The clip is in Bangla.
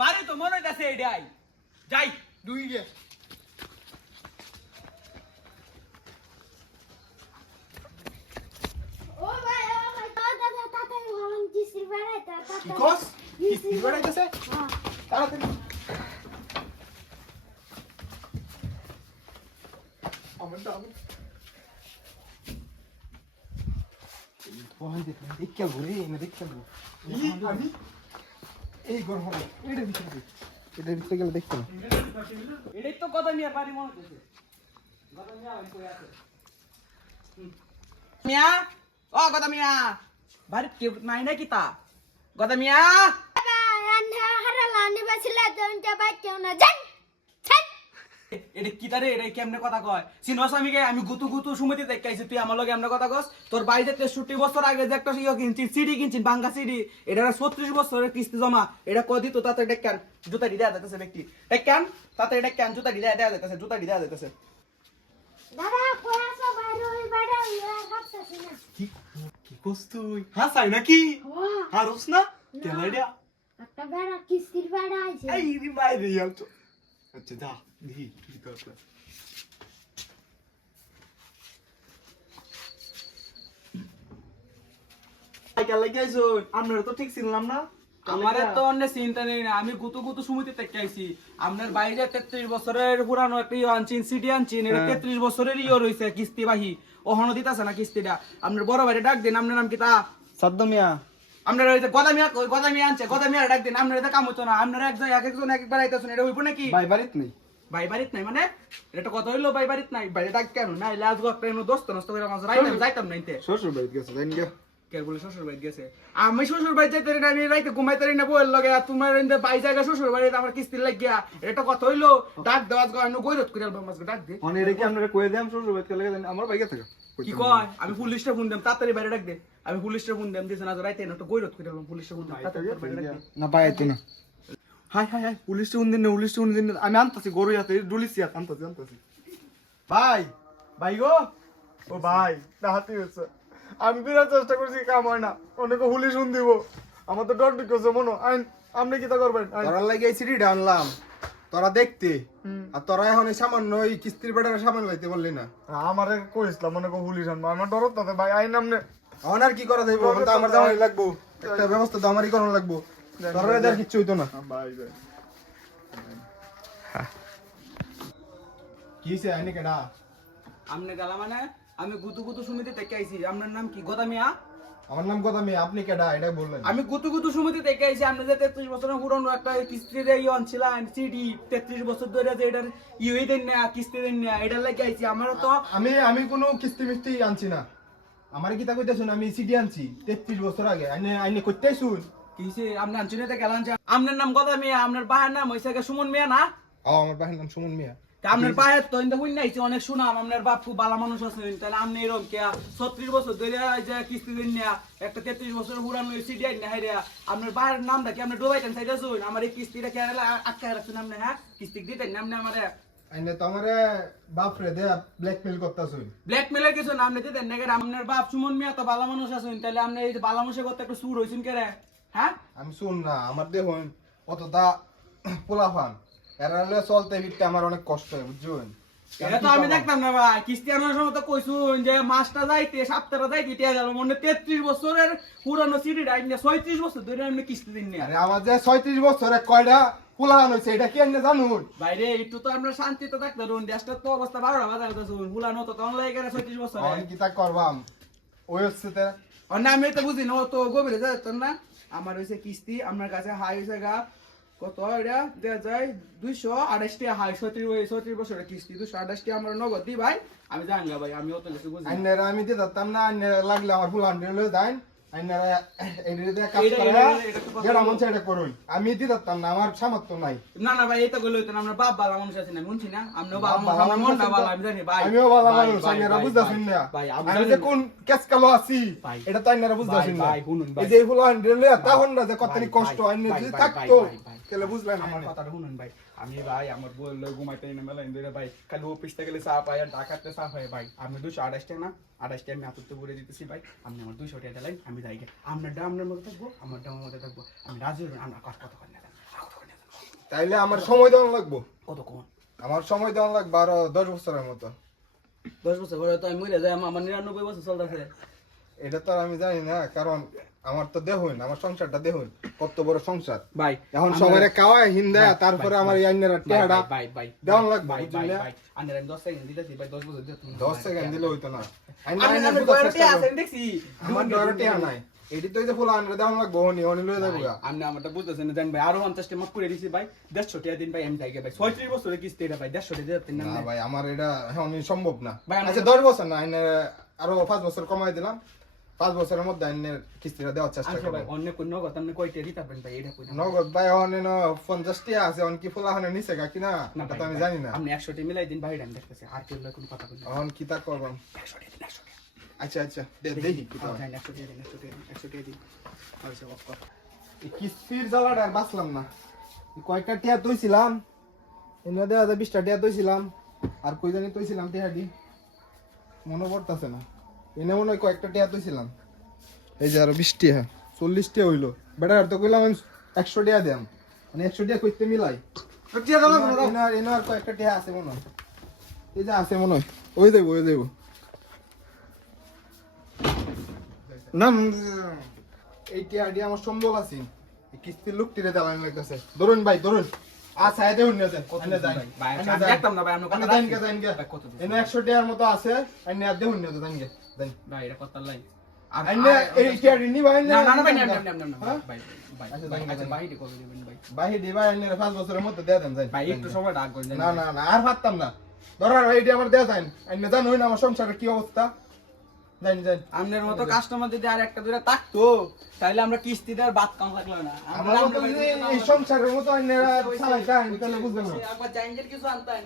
বাড়ি তো মনে হইতাছে এটাই যাই দুই গে ও ভাই দাদা তাড়াতাড়ি ভালো কিস্তির বেড়াইতে কি কস কিস্তি বেড়াইতেছে হ্যাঁ তাড়াতাড়ি আমার দাম ওই দেখুন দেখে ঘুরে এনে দেখতে আমি এই ঘর হবে এটা ভিতরে গেলে দেখতে না এটাই তো কথা নিয়ে বাড়ি মনে হইতেছে কথা নিয়ে আমি কই আছে মিয়া ও কথা মিয়া বাড়ি কেউ নাই নাকি তা কথা মিয়া বাবা আন্না হারালা নিবাসিলা দনটা বাইকেও না যান ছান এটা কি তারে এটা কেমনে কথা কয় সিনস আমি গুতু গুতু সুমতি দেখাইছি তুই আমার লগে এমনে কথা কস তোর বাড়িতে 63 বছর আগে যে একটা সিডি কিনছিস বাঙ্গা সিডি এটা 36 বছরের কিস্তি জমা এটা কদি তো তাতে এটা কেন জুতা দিদা দিতেছে ব্যক্তি এটা কেন তাতে এটা কেন জুতা দিদা দিতেছে জুতা দিদা দিতেছে দাদা কোয়াসা বাইরে ওই বাইরে হাঁটতাছি না কি কি কস তুই হ্যাঁ সাই নাকি ওয়া হারুস না কেলাইডা একটা বেড়া কিস্তির বেড়া আছে এই রি বাইরে আলতো আচ্ছা যা দেখি কি করছ কেলাই গাইছো আমরা তো ঠিক ছিলাম না আমার তো অন্য চিন্তা নেই না আমি গুতু গুতু সুমতি দেখাইছি আপনার বাইরে 33 বছরের পুরানো একটা আনছিন সিডি আনছিন এটা 33 বছরের রইছে কিস্তি বাহি ওহনো দিতাছে না কিস্তিটা আপনার বড় ভাইরে ডাক দেন আপনার নাম কি তা সাদ্দমিয়া আপনার ওই যে গদামিয়া আনছে গদামিয়া ডাক দেন আপনার এটা কাম হতো না আপনার একজন একবার আইতাছেন এটা হইব নাকি ভাই বাড়িত নেই ভাই বাড়িত নাই মানে এটা কথা হইলো ভাই বাড়িত নাই বাইরে ডাক কেন না এলে আজকে একটা এমন দোস্ত নষ্ট করে মাছ যাইতাম না ইনতে শ্বশুর বাড়িত গেছে জানি গে কে বলে শ্বশুর বাড়ি গেছে আমি শ্বশুর বাড়ি যাইতে না আমি রাইতে ঘুমাইতে না বইল লগে আর তোমার এনতে বাই জায়গা শ্বশুর বাড়ি আমার কিস্তি লাগিয়া এটা কথা হইলো ডাক দেওয়াজ গো আমি কইরত করে আলবাম মাছ ডাক দে মানে এটা কি আপনারা কই দেম শ্বশুর বাড়িত লাগে জানি আমার বাইকে থাকে কি কয় আমি পুলিশটা ফোন দেম তাড়াতাড়ি বাইরে ডাক দে আমি পুলিশটা ফোন দেম দিছ না রাইতে না তো কইরত করে আলবাম পুলিশটা ফোন দেম তাড়াতাড়ি বাইরে ডাক দে না পাইতো না হাই হাই হাই পুলিশটা উন দিন আমি আনতাছি গরু ইয়াতে ডুলিছি আনতাছি ভাই ভাই গো ও ভাই হাতি হয়েছে আমি বিরাট চেষ্টা করছি কাম হয় না অনেক পুলিশ উন দিব আমার তো ডর ঢুকেছে মনো আইন আপনি কি তা করবেন তোরা লাগে এই সিডিটা আনলাম তোরা দেখতে আর তোরা এখন এই সামান্য এই কিস্তির বেটার সামান লাইতে বললি না আমারে কইছিলাম মনে কো পুলিশ আনবো আমার ডরত তাতে ভাই আইন আমনে এখন আর কি করা যাইব এখন তো আমার জামাই লাগবো একটা ব্যবস্থা তো আমারই করানো লাগবো তোরা এদের কিচ্ছু হইতো না ভাই ভাই কি হইছে আইনে কেডা আমনে গালা মানে আমি গুতু গুতু সুমিতে দেখে আইছি আপনার নাম কি গদামিয়া আমার নাম কথা মেয়ে আপনি কেডা এটা বললেন আমি গুতু গুতু সুমিতে দেখে আইছি আপনি যে 33 বছরের পুরনো একটা কিস্তির আনছিলেন সিডি 33 বছর ধরে যে এটার ইউই দেন না কিস্তি দেন না এটা লাগে আইছি আমার তো আমি কোনো কিস্তি মিস্তি আনছি না আমার কি তা কইতেছুন আমি সিডি আনছি 33 বছর আগে আইনে কইতেই শুন কিসে আপনি আনছিনে তে গেলান যে আপনার নাম গদামিয়া আপনার বাবার নাম হইছে সুমন মিয়া না আমার বাহির নাম সুমন মিয়া আপনার পায়ের তো ইন্দা হুইন নাইছে অনেক সুনাম আপনার বাপ খুব ভালো মানুষ আছেন তাহলে আপনি এরকম কে 36 বছর ধরে যে কিস্তি দিন না একটা 33 বছর পুরানো সিডি আইন না হাইরা আপনার বাবার নামটা কি আপনি ডুবাইতেন চাইতেছুন আমার এই কিস্তিটা কে আটকা রাখছেন আপনি হ্যাঁ কিস্তি দিতেন না আপনি আমারে আইনে তো আমারে বাপ রে দে ব্ল্যাকমেল করতাছুন ব্ল্যাকমেলের কিছু নাম নিতে দেন না আপনার বাপ সুমন মিয়া তো ভালো মানুষ আছেন তাহলে আপনি এই যে ভালো মানুষের কথা একটু সুর হইছেন কে রে হ্যাঁ আমি শুন না আমার দেখুন অতটা পোলাফান এরা হলে চলতে ফিরতে আমার অনেক কষ্ট হয় বুঝছেন এটা তো আমি দেখতাম না ভাই কিস্তি আনার সময় তো কইছুন যে মাসটা যাইতে সপ্তাহটা যাইতে টিয়া গেল মনে 33 বছরের পুরানো সিডি আইন 36 বছর ধরে আপনি কিস্তি দিন না আরে আমার যে 36 বছরে কয়টা পোলাহান হইছে এটা কি আপনি জানুন বাইরে একটু তো আমরা শান্তিতে থাকতে রুন দেশটা তো অবস্থা 12টা বাজার করতেছুন হুলানো তো অনলাইন করে 36 বছর আমি কি তা করবাম ওই হচ্ছে তে না আমি তো বুঝি না ও তো গভীরে যাইতো না আমার হইছে কিস্তি আপনার কাছে হাই হইছে গা কত এটা দেয়া যায় 228 টাকা হাই 36 বছরের কিস্তি 228 টাকা আমার নগদ দি ভাই আমি জানগা ভাই আমি অত কিছু বুঝি না আইনারা আমি দিতাম না আইনারা লাগলে আমার পোলাহান লয়ে যান আইনারা এই দিয়ে কাজ এটা- করে এটা- এটা তো কথা যেটা বলবো। মন চাই এটা করুন আমি দিতাম না আমার সামর্থ্য নাই না না ভাই এটা গেল হইতো না আমরা বাপ ভালো মানুষ আছি না শুনছি না আমরাও ভালো বাপ মানুষ ভালো আমার মানুষ মনটা আছেন ভালো তো? আমি জানি ভাই আমিও ভালো ভাই, মানুষ ভাই, আইনারা ভাই, বুঝতাছেন ভাই, না ভাই, আমি আমি যে জানি। কোন কেসকালো আছি ভাই। এটা তো আইনারা বুঝতাছেন না ভাই, শুনুন, ভাই। এই যে পোলাহান লয়ে তখন না যে কতনি ভাই, কষ্ট ভাই, আইনে ভাই, যদি ভাই, থাকতো ভাই, ভাই। তাহলে বুঝলেন আমার আমার কথাটা শুনুন ভাই আমি ভাই আমার বল ঘুমাইতে না মেলা ইন্দুরে ভাই খালি অফিসতে গেলে চা পাই আর ঢাকাতে চা পাই ভাই আমি 228 টাকা না 28 টাকা আমি হাতে বলে দিতেছি ভাই আপনি আমার 200 টাকা দিলেন আমি যাই গে আপনার দাম আপনার মধ্যে থাকবো আমার দাম মধ্যে থাকবো আমি রাজি হই আমরা কত কত করে নেন কত করে নেন তাইলে আমার সময় দেওয়া লাগবো, কত কম আমার সময় দেওয়া লাগবে আরো 10 বছরের মতো। 10 বছর পরে তো আমি মরে যাই, আমার 99 বছর চলতেছে। এটা তো আর আমি জানি না, কারণ আমার তো দেহইন, আমার সংসারটা দেহইন, কত বড় সংসার। ভাই এখন সবাই খাওয়ায় হিন্দা, তারপরে আমার এই আইনের টেহাটা ভাই ভাই দেওয়ান লাগবে, ভাই ভাই বুঝলে? ভাই আমি 10 সেকেন্ড দিতেছি ভাই, 10 বছর দিতে 10 সেকেন্ড দিলে হইতো না। আমি বয়সে আছেন দেখছি আমার ডরে টেহা নাই, এটি তো এই যে ফুল আনরে দেওয়ান লাগবে, হনি হনি লয়ে যাবো গা। আপনি আমারটা বুঝতেছেন না, দেন ভাই আরো 50 টা মাফ করে দিছি ভাই, 150 টাকা দিন ভাই, আমি যাই ভাই 36 বছরের কিস্তি এটা ভাই, 150 টাকা দিতে না না ভাই আমার এটা এখন সম্ভব না। ভাই, আমার- আচ্ছা 10 বছর না, আইনের আরো 5 বছর কমাই দিলাম, 5 বছরের মধ্যে আইনের কিস্তিটা দেওয়ার চেষ্টা আচ্ছা ভাই করব। অন্য কোন নগদ আপনি কয়টা দিতে পারবেন ভাই, এটা কই না নগদ ভাই এখন 50 টাকা আছে, এখন কি ফুল আহানে নিছে গা কিনা না এটা ভাই, তো আমি ভাই, জানি না। আপনি 100 টাকা মিলাই দিন ভাই, আমি দেখতেছি আর কেউ কোনো কথা বলি এখন কি তা করবাম? 100 টাকা দিন, 100 টাকা আচ্ছা আচ্ছা দেখি কি তা হয়। 100 টাকা দিন, 100 টাকা দিন, 100 টাকা দিন আচ্ছা অফ কর। এই কিস্তির জ্বালাটা আর বাঁচলাম না। এই কয়েকটা টিয়া তৈছিলাম, এনে দেওয়া যায় 20টা টিয়া তৈছিলাম, আর কই জানি তৈছিলাম টিয়াটি মনে পড়তাছে না। এনে মনে হয় কয়েকটা টিয়া তৈছিলাম, এই যে আরো 20 টিয়া 40 টিয়া হইলো। বেটা আর তো কইলাম আমি 100 টিয়া দিয়াম, মানে 100 টিয়া কইতে মিলাই। এনে আর কয়েকটা টিয়া আছে মনে হয়, এই যে আছে মনে হয়, ওই দেবো ওই দেবো না। এই টিয়াটি আমার সম্বল আছে, এই কিস্তির লোকটিরে দেওয়ান লাগতেছে। ধরুন ভাই ধরুন, আচ্ছা এতে উঠে যান, কত এনে দিন যান, ভাই? ভাই, এনে আমি যান। দেখতাম না ভাই, আপনি কথা এনে যান গে, যান গে। ভাই, কত দিন? এনে 100 টিয়ার মতো আছে, এনে আর দেখুন না তো, যান গে, যান। ভাই এটা কত লাইন এনে এই টিয়াটি নিবা, এনে না না না ভাই, না না না না হ্যাঁ? ভাই ভাই আচ্ছা, ভাই, যান, আচ্ছা যান। ভাই এটা কত দিবেন ভাই? বাহি দিবা, এনে 5 বছরের মধ্যে দেয়া দেন, যান। ভাই যান, একটু যান। সময় ডাক করেন না না না আর পারতাম না, ধরার ভাই এটি আমার দেয়া যান। এনে জান হই না আমার সংসারের কি অবস্থা, যান যান। আপনার মতো কাস্টমার যদি আর একটা দুইটা থাকতো তাহলে আমরা কিস্তিতে আর বাদ কাম লাগলো না। আমার মতো যদি এই সংসারের মতো এনে চালাইতাম তাহলে বুঝবেন না। একবার জাইন্ডের কিছু আনতেন